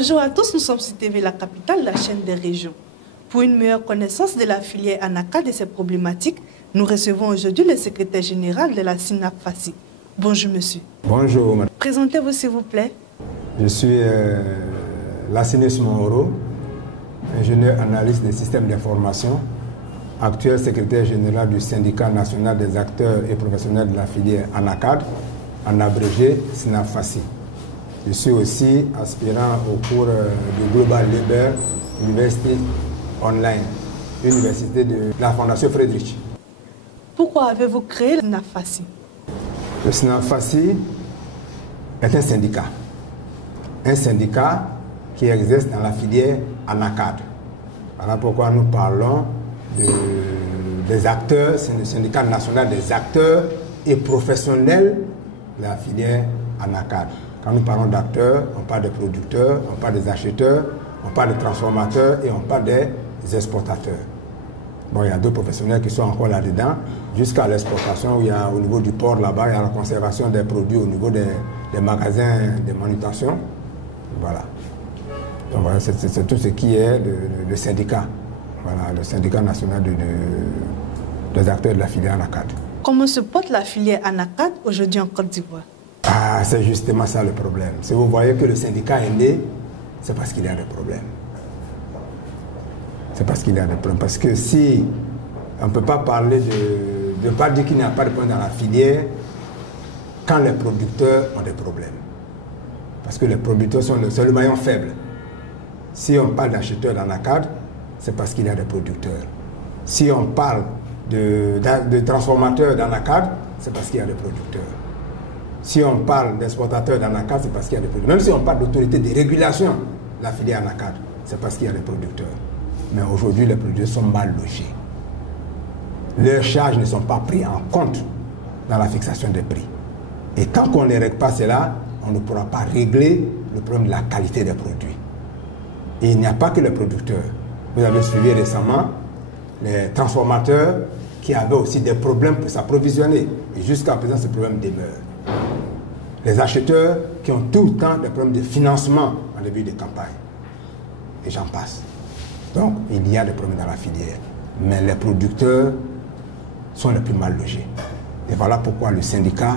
Bonjour à tous, nous sommes sur TV La Capitale, la chaîne des régions. Pour une meilleure connaissance de la filière ANACAD et ses problématiques, nous recevons aujourd'hui le secrétaire général de la SINAFACI. Bonjour monsieur. Bonjour madame. Présentez-vous s'il vous plaît. Je suis Lassinis Monoro, ingénieur analyste des systèmes d'information, actuel secrétaire général du syndicat national des acteurs et professionnels de la filière ANACAD, en abrégé SINAFACI. Je suis aussi aspirant au cours du Global Liber University Online, université de la Fondation Friedrich. Pourquoi avez-vous créé le SINAFACI? Le SINAFACI est un syndicat qui exerce dans la filière ANACAD. Voilà pourquoi nous parlons des acteurs, c'est le syndicat national des acteurs et professionnels de la filière ANACAD. Quand nous parlons d'acteurs, on parle des producteurs, on parle des acheteurs, on parle des transformateurs et on parle des exportateurs. Bon, il y a deux professionnels qui sont encore là-dedans, jusqu'à l'exportation, où il y a au niveau du port là-bas, il y a la conservation des produits au niveau des magasins de manutention. Voilà. Donc voilà, c'est tout ce qui est le syndicat. Voilà, le syndicat national des acteurs de la filière ANACAD. Comment se porte la filière ANACAD aujourd'hui en Côte d'Ivoire? Ah, c'est justement ça le problème. Si vous voyez que le syndicat est né, c'est parce qu'il y a des problèmes. C'est parce qu'il y a des problèmes. Parce que si on ne peut pas parler de ne pas dire qu'il n'y a pas de problème dans la filière quand les producteurs ont des problèmes. Parce que les producteurs sont le maillon faible. Si on parle d'acheteurs d'ANACAD, c'est parce qu'il y a des producteurs. Si on parle de transformateurs d'ANACAD, c'est parce qu'il y a des producteurs. Si on parle d'exportateurs d'ANACAD, c'est parce qu'il y a des producteurs. Même si on parle d'autorité de régulation de la filière ANACAD, c'est parce qu'il y a des producteurs. Mais aujourd'hui, les producteurs sont mal logés. Leurs charges ne sont pas prises en compte dans la fixation des prix. Et tant qu'on ne règle pas cela, on ne pourra pas régler le problème de la qualité des produits. Et il n'y a pas que les producteurs. Vous avez suivi récemment les transformateurs qui avaient aussi des problèmes pour s'approvisionner. Et jusqu'à présent, ce problème demeure. Les acheteurs qui ont tout le temps des problèmes de financement en début de campagne. Et j'en passe. Donc, il y a des problèmes dans la filière. Mais les producteurs sont les plus mal logés. Et voilà pourquoi le syndicat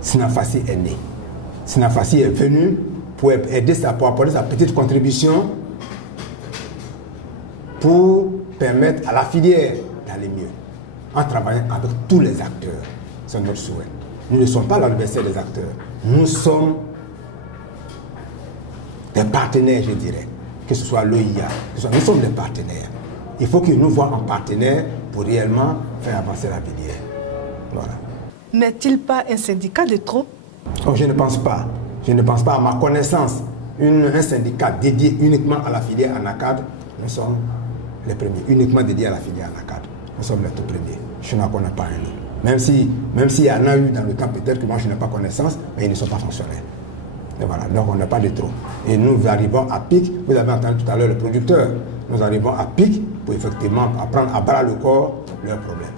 SINAFACI est né. SINAFACI est venu pour apporter sa petite contribution pour permettre à la filière d'aller mieux, en travaillant avec tous les acteurs. C'est notre souhait. Nous ne sommes pas l'adversaire des acteurs. Nous sommes des partenaires, je dirais. Que ce soit l'OIA, nous sommes des partenaires. Il faut qu'ils nous voient en partenaires pour réellement faire avancer la filière. Voilà. N'est-il pas un syndicat de trop? Oh, je ne pense pas. Je ne pense pas. À ma connaissance, un syndicat dédié uniquement à la filière ANACAD, nous sommes les premiers. Uniquement dédié à la filière ANACAD. Nous sommes les tout premiers. Je n'en connais pas un autre. Même s'il y en a eu dans le temps, peut-être que moi je n'ai pas connaissance, mais ils ne sont pas fonctionnels. Et voilà, donc on n'a pas de trop. Et nous arrivons à pic, vous avez entendu tout à l'heure le producteur, nous arrivons à pic pour effectivement prendre à bras le corps leurs problèmes.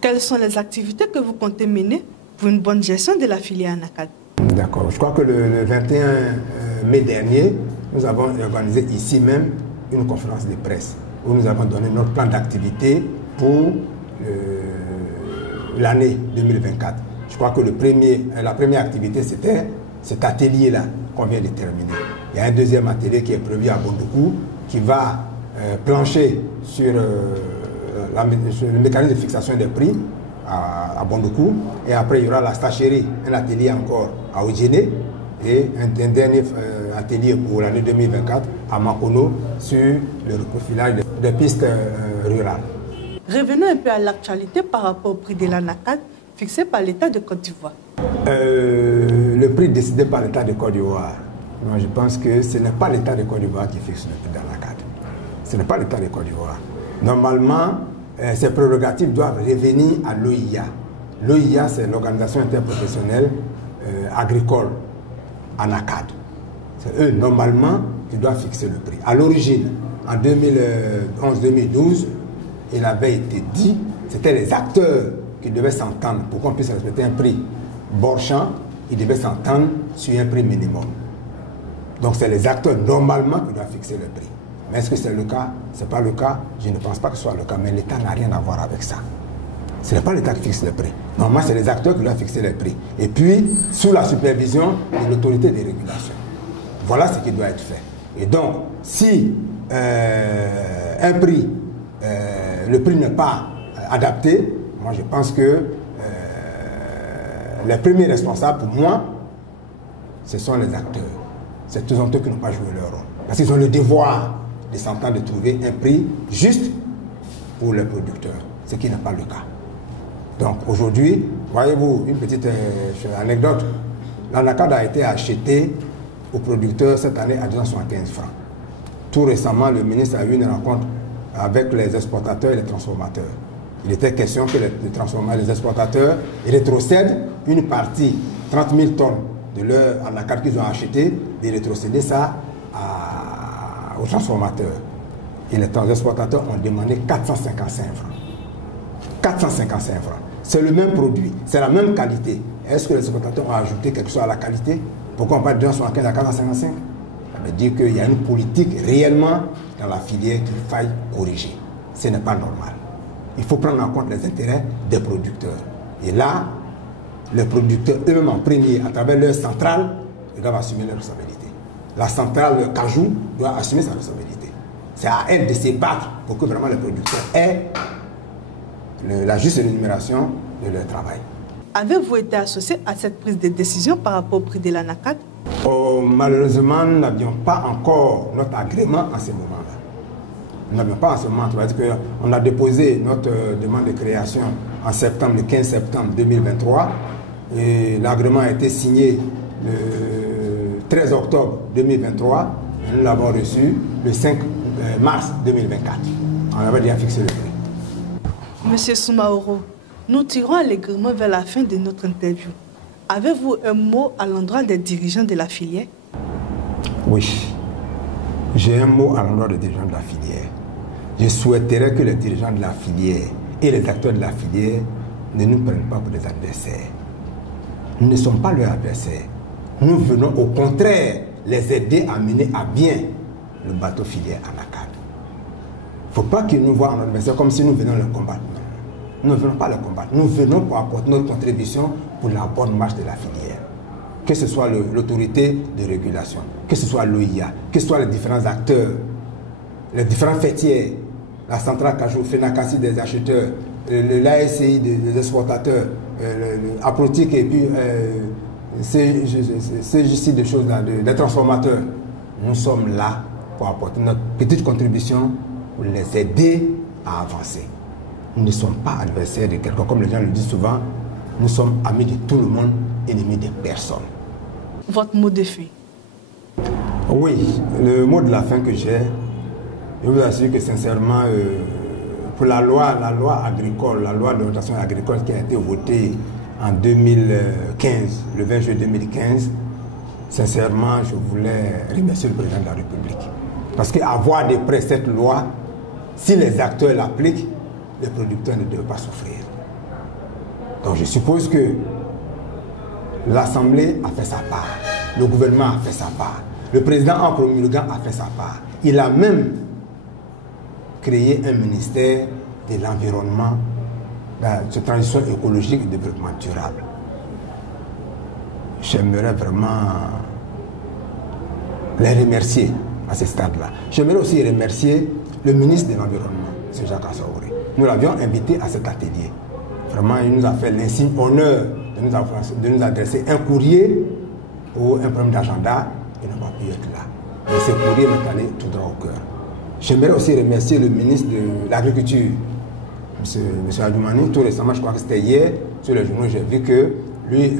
Quelles sont les activités que vous comptez mener pour une bonne gestion de la filière ANACAD? D'accord, je crois que le 21 mai dernier, nous avons organisé ici même une conférence de presse où nous avons donné notre plan d'activité pour l'année 2024. Je crois que la première activité, c'était cet atelier-là qu'on vient de terminer. Il y a un deuxième atelier qui est prévu à Bondoukou qui va plancher sur le mécanisme de fixation des prix à Bondoukou. Et après, il y aura la stacherie, un atelier encore à Ojene et un dernier atelier pour l'année 2024 à Makono sur le reprofilage des pistes rurales. Revenons un peu à l'actualité par rapport au prix de l'ANACAD fixé par l'État de Côte d'Ivoire. Le prix décidé par l'État de Côte d'Ivoire, je pense que ce n'est pas l'État de Côte d'Ivoire qui fixe le prix de l'ANACAD. Ce n'est pas l'État de Côte d'Ivoire. Normalement, ces prérogatives doivent revenir à l'OIA. L'OIA, c'est l'Organisation interprofessionnelle agricole, ANACAD. C'est eux, normalement, qui doivent fixer le prix. À l'origine, en 2011-2012, il avait été dit, c'était les acteurs qui devaient s'entendre pour qu'on puisse respecter un prix bord champ, ils devaient s'entendre sur un prix minimum. Donc c'est les acteurs normalement qui doivent fixer le prix. Mais est-ce que c'est le cas? Ce n'est pas le cas. Je ne pense pas que ce soit le cas, mais l'État n'a rien à voir avec ça. Ce n'est pas l'État qui fixe le prix. Normalement, c'est les acteurs qui doivent fixer les prix. Et puis, sous la supervision de l'autorité des régulations. Voilà ce qui doit être fait. Et donc, si un prix, le prix n'est pas adapté, moi je pense que les premiers responsables, pour moi, ce sont les acteurs. C'est tous eux qui n'ont pas joué leur rôle. Parce qu'ils ont le devoir de s'entendre de trouver un prix juste pour les producteurs, ce qui n'est pas le cas. Donc aujourd'hui, voyez-vous, une petite anecdote, l'anacarde a été acheté aux producteurs cette année à 275 francs. Tout récemment, le ministre a eu une rencontre avec les exportateurs et les transformateurs. Il était question que les exportateurs rétrocèdent une partie, 30 000 tonnes de leur anacarde qu'ils ont acheté, de rétrocéder ça aux transformateurs. Et les exportateurs ont demandé 455 francs. 455 francs. C'est le même produit, c'est la même qualité. Est-ce que les exportateurs ont ajouté quelque chose à la qualité? Pourquoi on parle de 275 à 455? Ça veut dire qu'il y a une politique réellement dans la filière qu'il faille corriger. Ce n'est pas normal. Il faut prendre en compte les intérêts des producteurs. Et là, les producteurs eux-mêmes en premier, à travers leur centrale, ils doivent assumer leur responsabilité. La centrale, le cajou, doit assumer sa responsabilité. C'est à elle de se battre pour que vraiment les producteurs aient la juste rémunération de leur travail. Avez-vous été associé à cette prise de décision par rapport au prix de l'anacarde? Malheureusement, nous n'avions pas encore notre agrément en ce moment-là. Nous n'avions pas en ce moment. C'est-à-dire qu'on a déposé notre demande de création en septembre, le 15 septembre 2023. Et l'agrément a été signé le 13 octobre 2023. Et nous l'avons reçu le 5 mars 2024. On avait déjà fixé le prix. Monsieur Soumaoro, nous tirons allègrement vers la fin de notre interview. Avez-vous un mot à l'endroit des dirigeants de la filière? Oui, j'ai un mot à l'endroit des dirigeants de la filière. Je souhaiterais que les dirigeants de la filière et les acteurs de la filière ne nous prennent pas pour des adversaires. Nous ne sommes pas leurs adversaires. Nous venons au contraire les aider à mener à bien le bateau filière anacarde. Il ne faut pas qu'ils nous voient en adversaire comme si nous venions le combattre. Nous ne venons pas le combattre. Nous venons pour apporter notre contribution pour la bonne marche de la filière. Que ce soit l'autorité de régulation, que ce soit l'OIA, que ce soit les différents acteurs, les différents fêtiers, la centrale Cajou, Fenakasi des acheteurs, l'ASCI des exportateurs, Aprotique et puis ces de choses-là, des transformateurs. Nous sommes là pour apporter notre petite contribution pour les aider à avancer. Nous ne sommes pas adversaires de quelqu'un, comme les gens le disent souvent. Nous sommes amis de tout le monde, ennemis de personne. Votre mot de fin? Oui, le mot de la fin que j'ai, je vous assure que sincèrement, pour la loi agricole, la loi d'orientation agricole qui a été votée en 2015, le 20 juillet 2015, sincèrement, je voulais remercier le président de la République. Parce qu'avoir de près cette loi, si les acteurs l'appliquent, les producteurs ne doivent pas souffrir. Donc je suppose que l'Assemblée a fait sa part, le gouvernement a fait sa part, le président en promulguant a fait sa part. Il a même créé un ministère de l'environnement, de transition écologique et de développement durable. J'aimerais vraiment les remercier à ce stade-là. J'aimerais aussi remercier le ministre de l'Environnement, M. Jacques Assaouri. Nous l'avions invité à cet atelier. Vraiment, il nous a fait l'insigne honneur de nous adresser un courrier pour un problème d'agenda. Il n'a pas pu être là. Mais ce courrier m'est allé tout droit au cœur. J'aimerais aussi remercier le ministre de l'Agriculture, M. Adjoumani. Tout récemment, je crois que c'était hier, sur les journaux, j'ai vu que lui,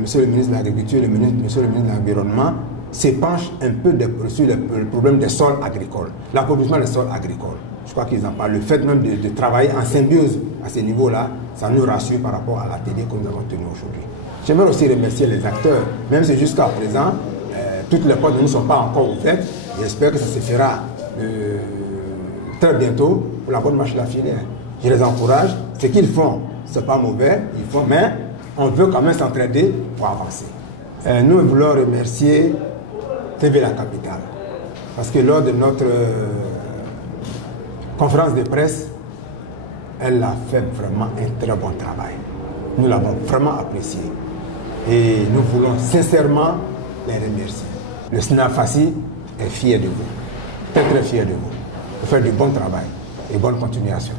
monsieur le ministre de l'Agriculture, monsieur le ministre de l'Environnement, s'épanche un peu sur le problème des sols agricoles, l'appauvrissement des sols agricoles. Je crois qu'ils en parlent. Le fait même de travailler en symbiose à ce niveau-là, ça nous rassure par rapport à l'atelier que nous avons tenu aujourd'hui. J'aimerais aussi remercier les acteurs, même si jusqu'à présent, toutes les portes ne sont pas encore ouvertes. J'espère que ça se fera très bientôt pour la bonne marche de la filière. Je les encourage. Ce qu'ils font, ce n'est pas mauvais, ils font, mais on veut quand même s'entraider pour avancer. Nous voulons remercier TV La Capitale. Parce que lors de notre conférence de presse, elle a fait vraiment un très bon travail. Nous l'avons vraiment apprécié. Et nous voulons sincèrement les remercier. Le SNAFACI est fier de vous, très très fier de vous. Vous faites du bon travail et bonne continuation.